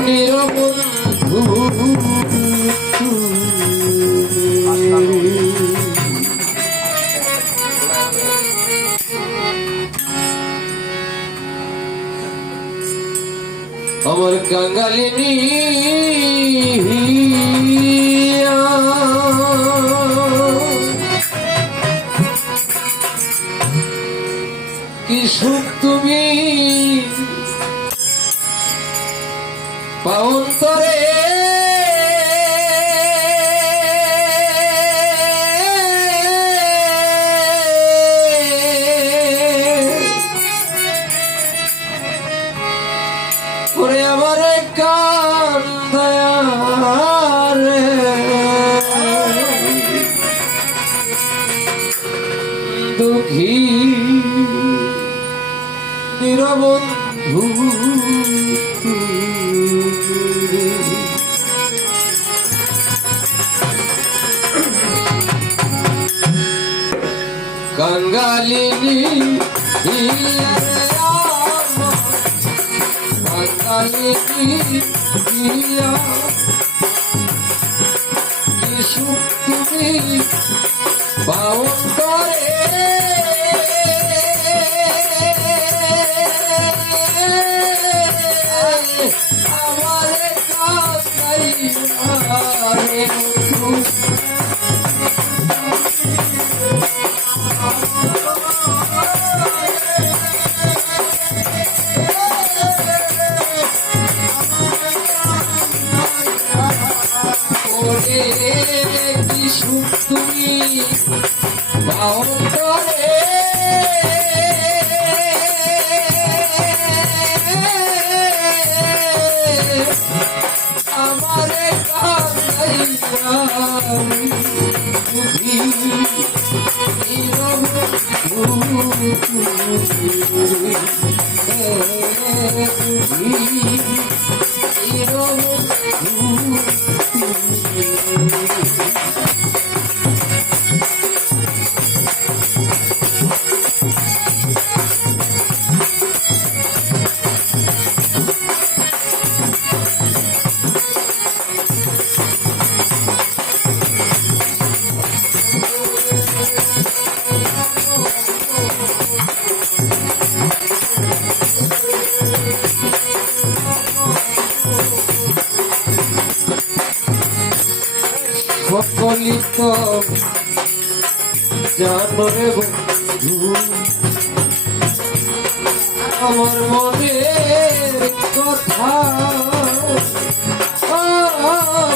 নিরবন্ধু আমার কাঙ্গালিনী কি সুখ তুমি পাওন্তরে করে আমার কান্দায়ারে দুঃখী নিরবন্ধু কাঙ্গালিনী কাঙ্গালিনী কি সুখ তুমি পাওন্তরে আমার কান্দাইয়ারে কি সুখ তুমি পাওন্তরে আমার সকলিত জানরে বন্ধু আমার মনের কথা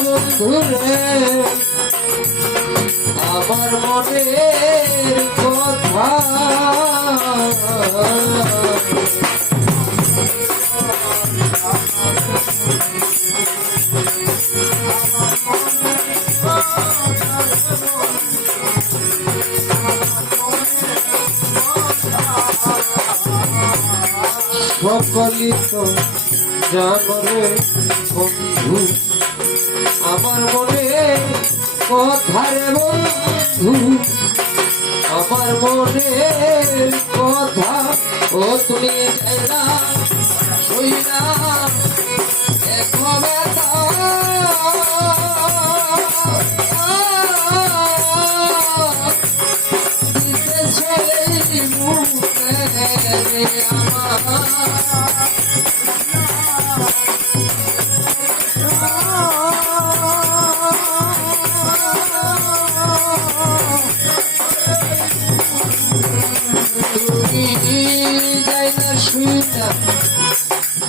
বন্ধুরে আমার মনের কথা সকলিত জানরে বন্ধু আমার মনে কথারে বন্ধু আমার মনের কথা ও তুমি যাইলা শুইলা দেখো বেটা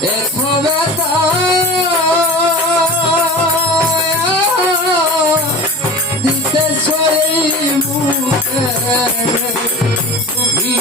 দেখো বেটা দিতে ছড়ি মুখে তুমি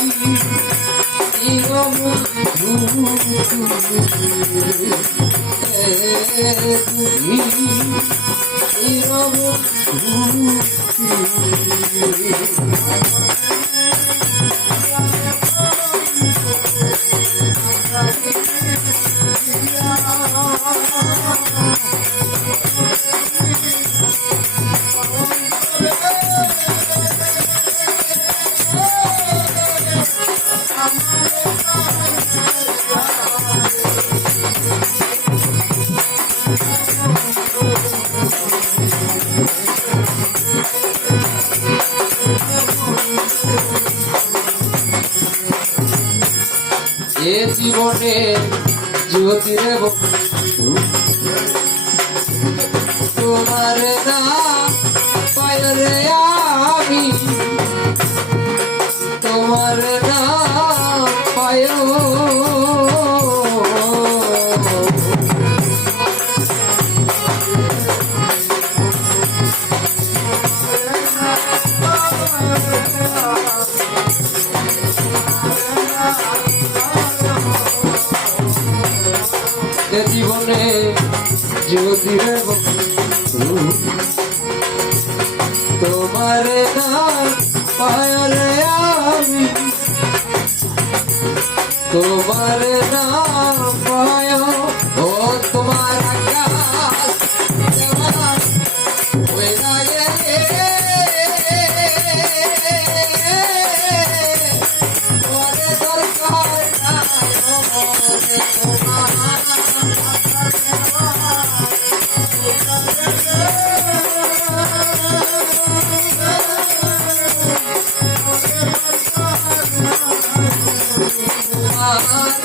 জীবনে যদি রে বন্ধু তোমার না পাই রে আমি তোমার না পাই জীবনে যদি রে বন্ধু তোমার না পাই রে আমি তোমার না